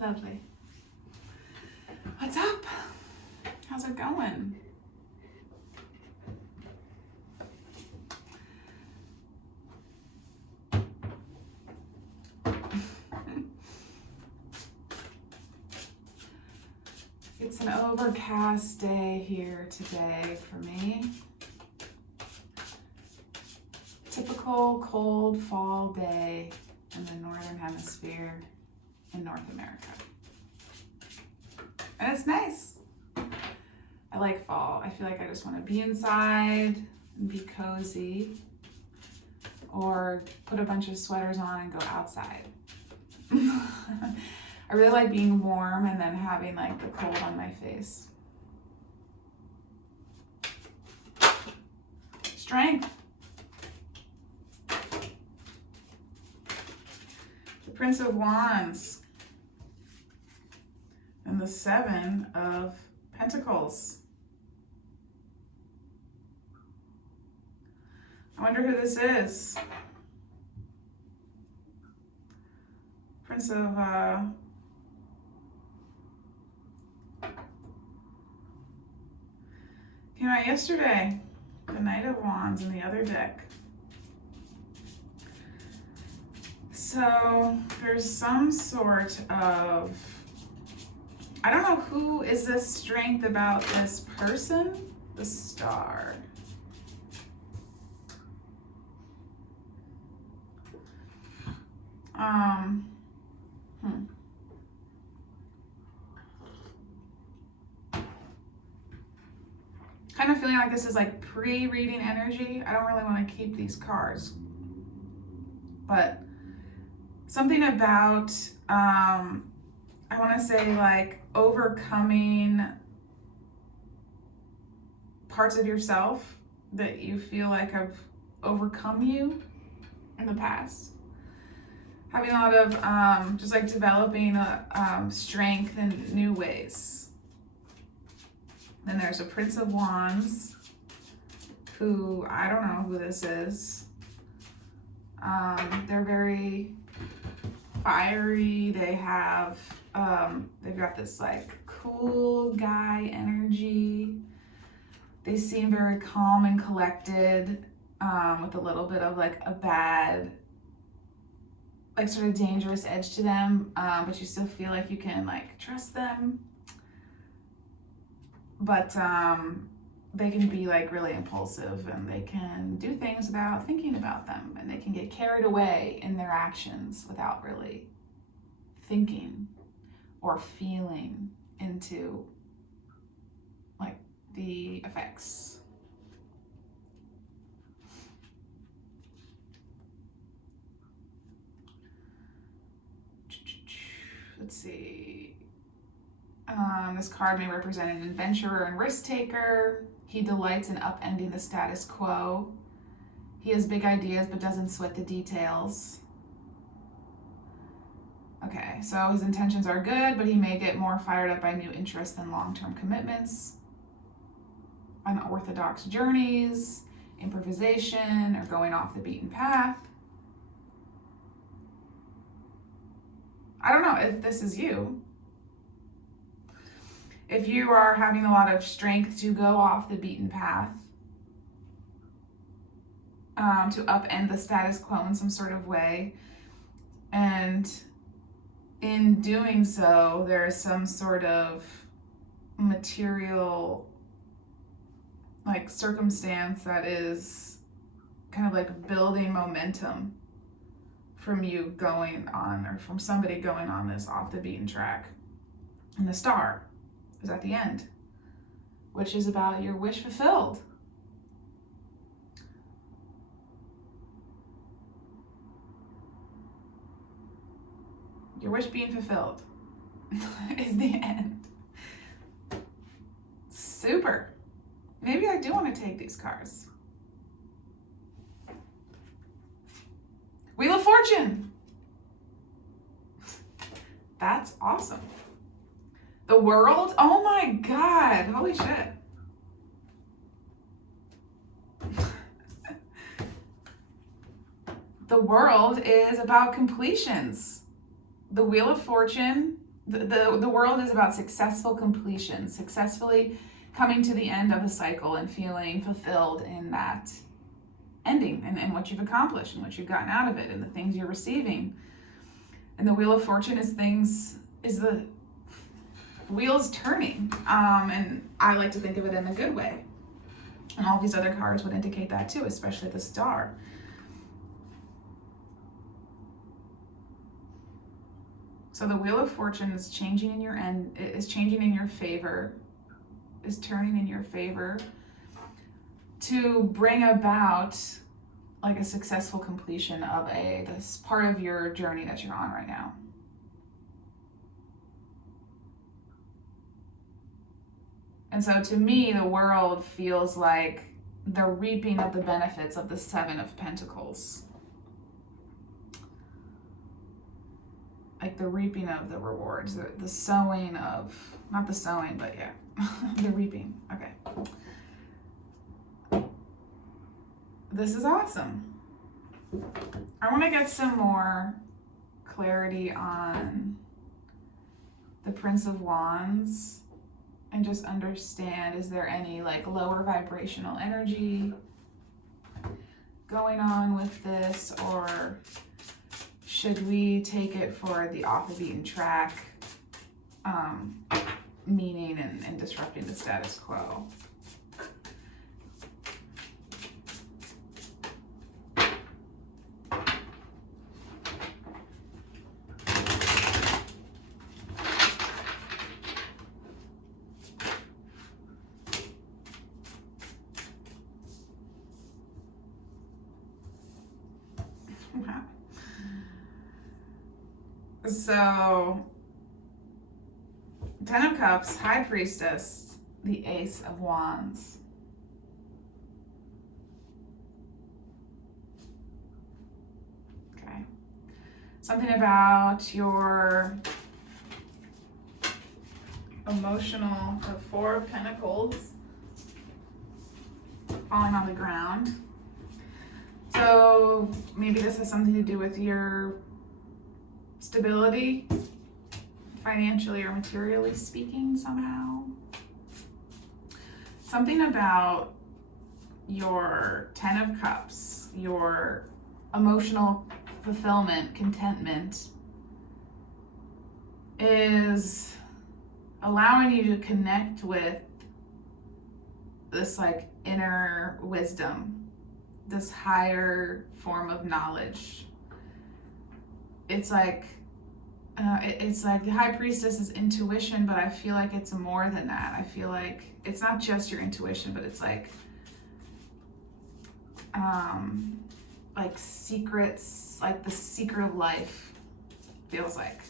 Lovely. What's up? How's it going? It's an overcast day here today for me. Typical cold fall day in the Northern Hemisphere in North America. And it's nice. I like fall. I feel like I just want to be inside and be cozy, or put a bunch of sweaters on and go outside. I really like being warm and then having like the cold on my face. Strength. The Prince of Wands and the Seven of Pentacles. I wonder who this is. Prince of came out yesterday. The Knight of Wands in the other deck. So there's some sort of, I don't know who is this strength about this person. The Star. Kind of feeling like this is like pre-reading energy. I don't really want to keep these cards, but something about, I want to say like overcoming parts of yourself that you feel like have overcome you in the past. Having a lot of just like developing strength in new ways. Then there's a Prince of Wands, who I don't know who this is. They're very fiery. They have, they've got this like cool guy energy. They seem very calm and collected, with a little bit of like a bad, like sort of dangerous edge to them, but you still feel like you can like trust them. But they can be like really impulsive, and they can do things without thinking about them, and they can get carried away in their actions without really thinking or feeling into like the effects. Let's see. This card may represent an adventurer and risk taker. He delights in upending the status quo. He has big ideas but doesn't sweat the details. Okay, so his intentions are good, but he may get more fired up by new interests than long-term commitments. Unorthodox journeys, improvisation, or going off the beaten path. I don't know if this is you. If you are having a lot of strength to go off the beaten path, to upend the status quo in some sort of way, and in doing so, there is some sort of material, like circumstance that is kind of like building momentum from you going on, or from somebody going on this off the beaten track. And the Star is at the end, which is about your wish fulfilled. Your wish being fulfilled is the end. Super. Maybe I do want to take these cards. Wheel of Fortune. That's awesome. The World. Oh my God. Holy shit. The World is about completions. The Wheel of Fortune The world is about successful completion, successfully coming to the end of a cycle and feeling fulfilled in that ending and what you've accomplished and what you've gotten out of it and the things you're receiving. And the Wheel of Fortune is the wheels turning. And I like to think of it in a good way. And all these other cards would indicate that too, especially the Star. So the Wheel of Fortune is changing in your favor, is turning in your favor to bring about like a successful completion of this part of your journey that you're on right now. And so to me, the world feels like the reaping of the benefits of the Seven of Pentacles. Like the reaping of the rewards, the sowing of, not the sowing, but yeah, the reaping. Okay. This is awesome. I want to get some more clarity on the Prince of Wands and just understand, is there any like lower vibrational energy going on with this, or should we take it for the off the beaten track meaning and disrupting the status quo? Wow. So, Ten of Cups, High Priestess, the Ace of Wands. Okay. Something about your emotional, the Four of Pentacles falling on the ground. So maybe this has something to do with your stability, financially or materially speaking somehow. Something about your Ten of Cups, your emotional fulfillment, contentment, is allowing you to connect with this like inner wisdom, this higher form of knowledge. It's like the High Priestess is intuition, but I feel like it's more than that. I feel like it's not just your intuition, but it's like secrets, like the secret of life, feels like.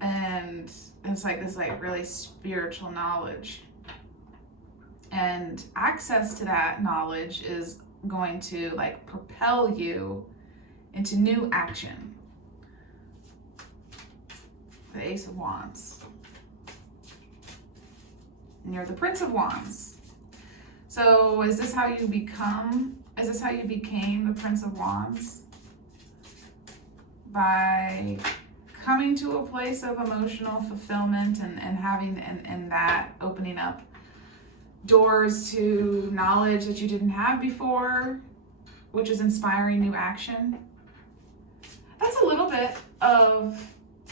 And it's like this like really spiritual knowledge. And access to that knowledge is going to like propel you into new action. The Ace of Wands. And you're the Prince of Wands. So is this how you became the Prince of Wands? By coming to a place of emotional fulfillment and having and that opening up doors to knowledge that you didn't have before, which is inspiring new action. That's a little bit of,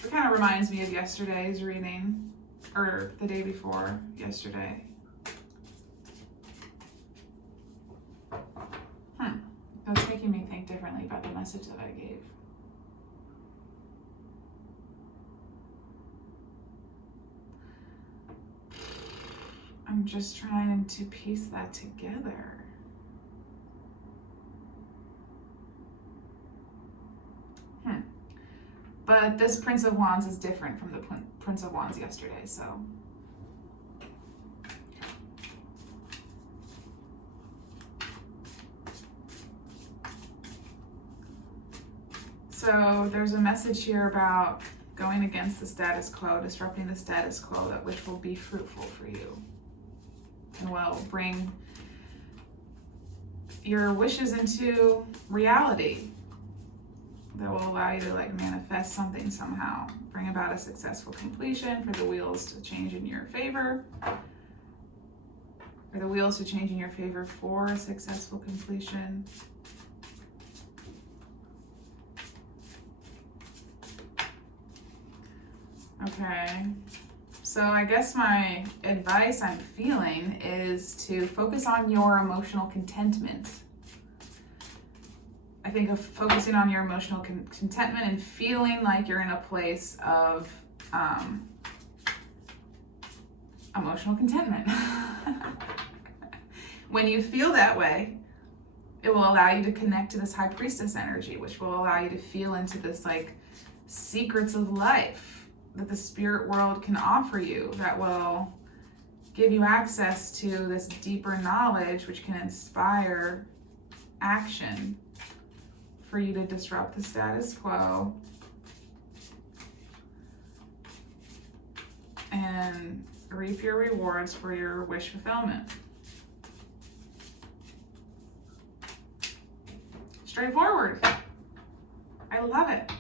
it kind of reminds me of yesterday's reading, or the day before yesterday. That's making me think differently about the message that I gave. I'm just trying to piece that together. But this Prince of Wands is different from the Prince of Wands yesterday, so. So there's a message here about going against the status quo, disrupting the status quo, that which will be fruitful for you and will bring your wishes into reality. that will allow you to like manifest something somehow. Bring about a successful completion, for the wheels to change in your favor. For the wheels to change in your favor for a successful completion. Okay. So I guess my advice I'm feeling is to focus on your emotional contentment. I think of focusing on your emotional contentment and feeling like you're in a place of emotional contentment. When you feel that way, it will allow you to connect to this high priestess energy, which will allow you to feel into this like secrets of life that the spirit world can offer you, that will give you access to this deeper knowledge, which can inspire action for you to disrupt the status quo and reap your rewards for your wish fulfillment. Straightforward. I love it.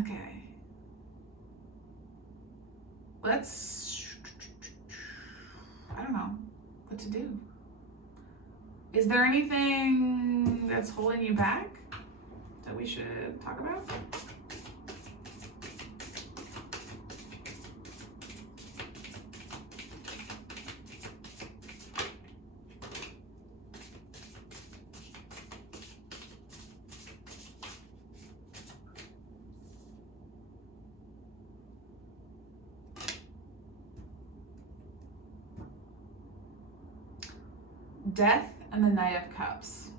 Okay. I don't know what to do. Is there anything that's holding you back that we should talk about? Death and the Knight of Cups.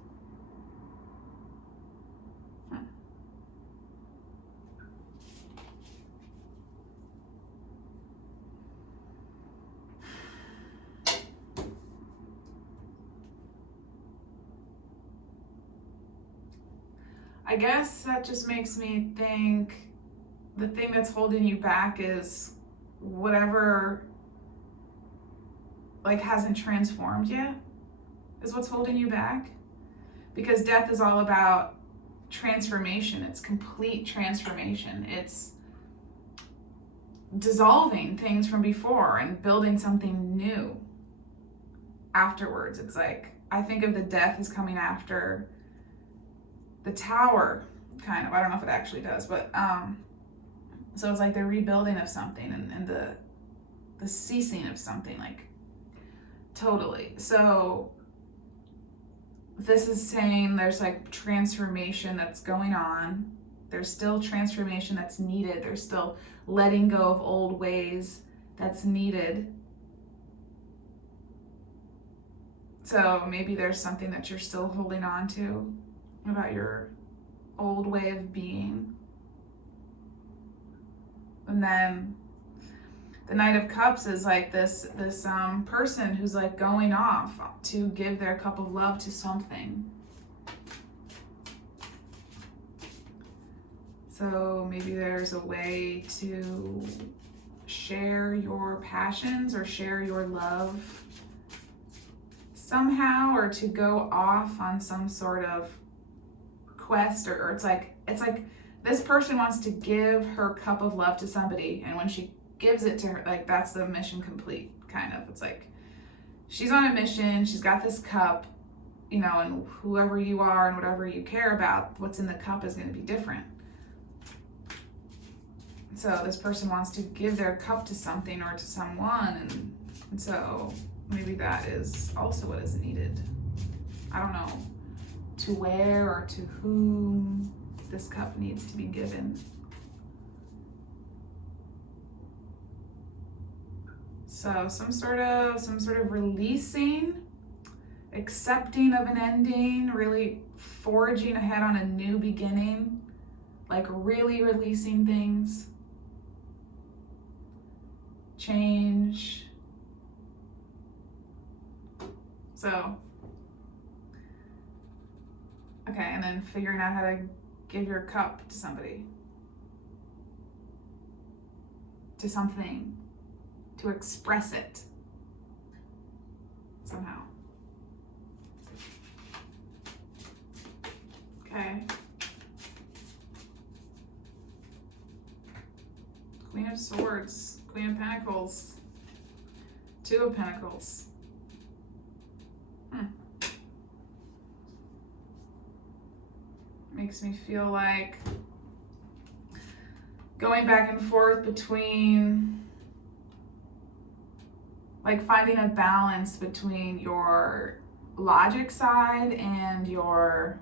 I guess that just makes me think the thing that's holding you back is whatever like hasn't transformed yet is what's holding you back. Because death is all about transformation. It's complete transformation. It's dissolving things from before and building something new afterwards. It's like, I think of the death as coming after the tower, kind of. I don't know if it actually does, but so it's like the rebuilding of something and the ceasing of something, like totally. So this is saying there's like transformation that's going on. There's still transformation that's needed. There's still letting go of old ways that's needed. So maybe there's something that you're still holding on to about your old way of being. And then the Knight of Cups is like this person who's like going off to give their cup of love to something. So maybe there's a way to share your passions or share your love somehow, or to go off on some sort of quest, or it's like this person wants to give her cup of love to somebody, and when she gives it to her, like that's the mission complete, kind of. It's like she's on a mission, she's got this cup, you know, and whoever you are and whatever you care about, what's in the cup is going to be different. So this person wants to give their cup to something or to someone, and so maybe that is also what is needed. I don't know to where or to whom this cup needs to be given. So some sort of releasing, accepting of an ending, really forging ahead on a new beginning, like really releasing things, change. So, okay, and then figuring out how to give your cup to somebody, to something, to express it somehow. Okay. Queen of Swords, Queen of Pentacles, Two of Pentacles. Makes me feel like going back and forth between, like finding a balance between your logic side and your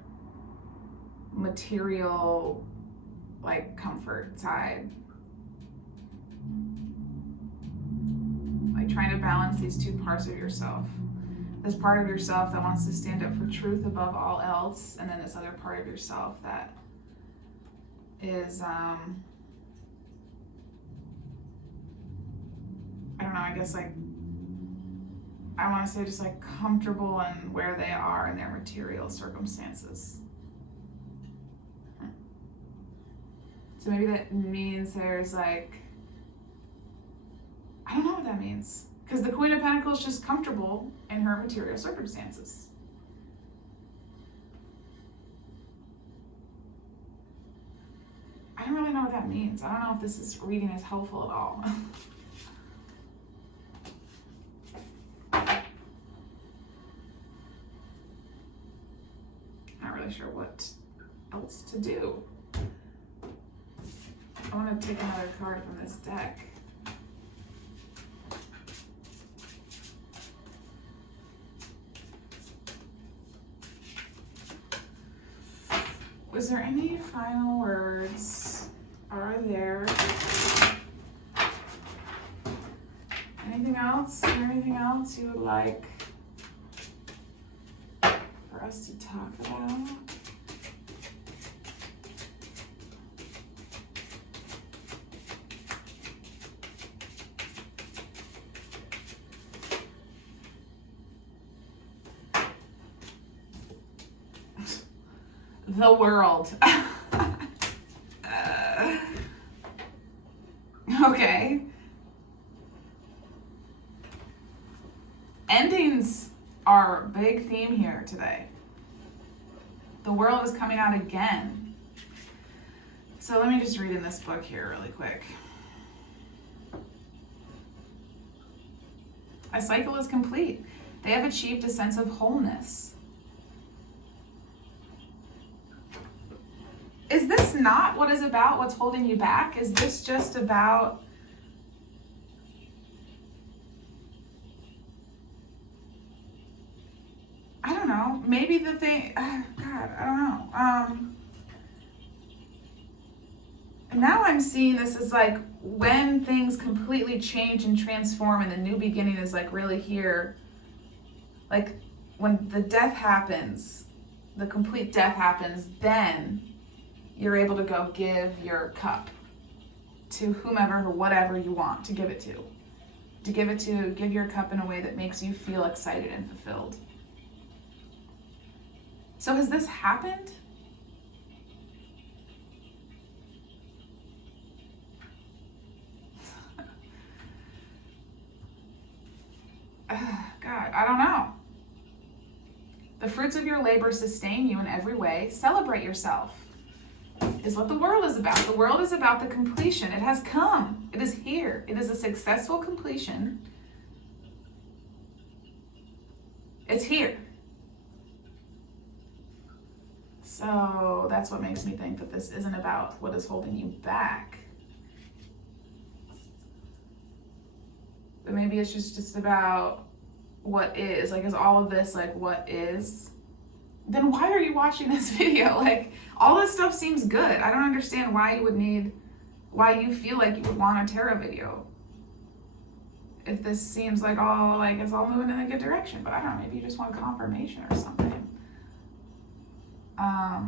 material, like comfort side. Like trying to balance these two parts of yourself. This part of yourself that wants to stand up for truth above all else, and then this other part of yourself that is, I don't know, I guess like, I want to say just like comfortable in where they are in their material circumstances. So maybe that means there's like, I don't know what that means. Because the Queen of Pentacles is just comfortable in her material circumstances. I don't really know what that means. I don't know if this reading is helpful at all. Not really sure what else to do. I want to take another card from this deck. Was there any final words? Are there anything else? Is there anything else you would like for us to talk about? The world. Okay. Endings are a big theme here today. The world is coming out again. So let me just read in this book here really quick. A cycle is complete. They have achieved a sense of wholeness. Is this not what is about what's holding you back? Is this just about I don't know, maybe the thing, God, I don't know. Now I'm seeing this as like when things completely change and transform and the new beginning is like really here. Like when the death happens, the complete death happens, then you're able to go give your cup to whomever or whatever you want to give it to. Give your cup in a way that makes you feel excited and fulfilled. So has this happened? God, I don't know. The fruits of your labor sustain you in every way. Celebrate yourself. Is what the world is about. The world is about the completion. It has come. It is here. It is a successful completion. It's here. So that's what makes me think that this isn't about what is holding you back. But maybe it's just about what is. Like, is all of this like what is? Then why are you watching this video? Like, all this stuff seems good. I don't understand why you feel like you would want a tarot video. If this seems like it's all moving in a good direction, but I don't know, maybe you just want confirmation or something. I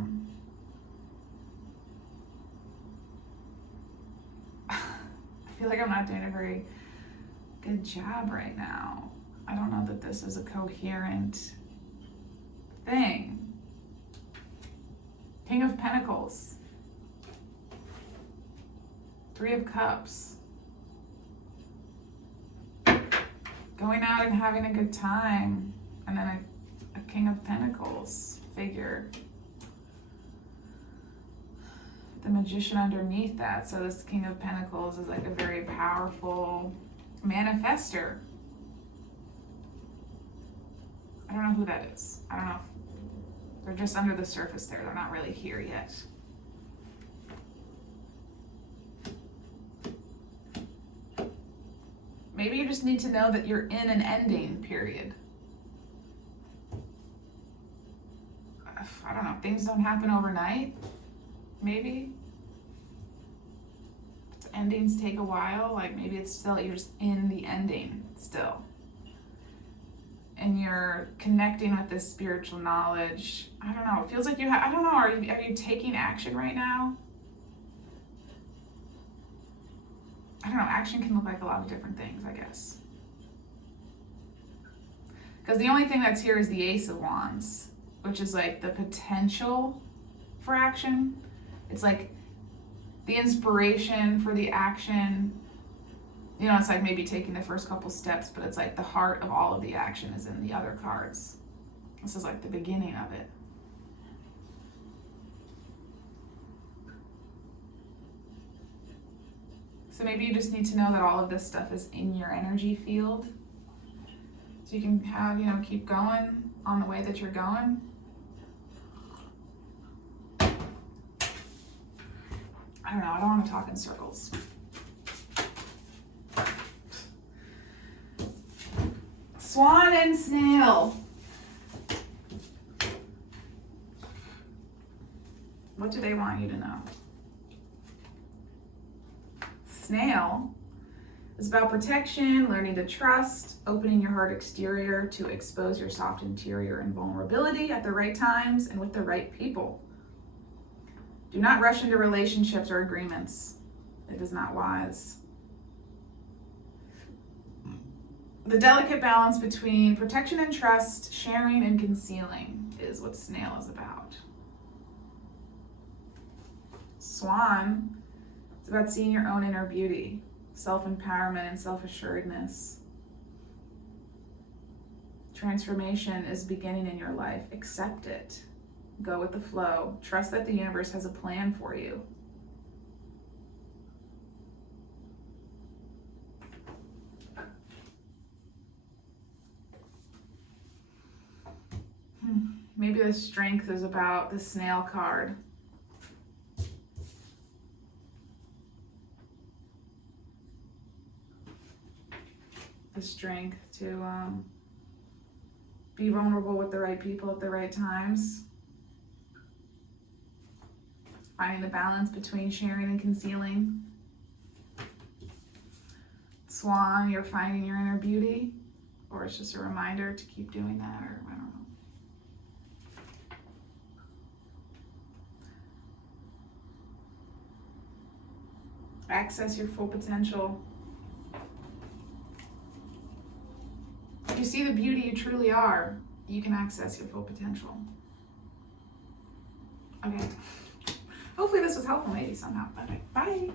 feel like I'm not doing a very good job right now. I don't know that this is a coherent thing. King of Pentacles. Three of Cups. Going out and having a good time. And then a King of Pentacles figure. the Magician underneath that. So this King of Pentacles is like a very powerful manifester. I don't know who that is. I don't know. They're just under the surface there. They're not really here yet. Maybe you just need to know that you're in an ending period. I don't know. Things don't happen overnight. Maybe. Endings take a while. Like maybe it's still, you're just in the ending still. And you're connecting with this spiritual knowledge. I don't know. It feels like you have, I don't know. Are you taking action right now? I don't know. Action can look like a lot of different things, I guess. Because the only thing that's here is the Ace of Wands, which is like the potential for action. It's like the inspiration for the action. You know, it's like maybe taking the first couple steps, but it's like the heart of all of the action is in the other cards. This is like the beginning of it. So maybe you just need to know that all of this stuff is in your energy field. So you can have, you know, keep going on the way that you're going. I don't know, I don't want to talk in circles. Swan and snail. What do they want you to know? Snail is about protection, learning to trust, opening your heart exterior to expose your soft interior and vulnerability at the right times and with the right people. Do not rush into relationships or agreements. It is not wise. The delicate balance between protection and trust, sharing and concealing is what snail is about. Swan, it's about seeing your own inner beauty, self-empowerment and self-assuredness. Transformation is beginning in your life. Accept it. Go with the flow. Trust that the universe has a plan for you. Maybe the strength is about the snail card. The strength to be vulnerable with the right people at the right times. Finding the balance between sharing and concealing. Swan, you're finding your inner beauty, or it's just a reminder to keep doing that, or I don't know. Access your full potential. If you see the beauty you truly are, you can access your full potential. Okay. Hopefully this was helpful maybe somehow. Okay, bye.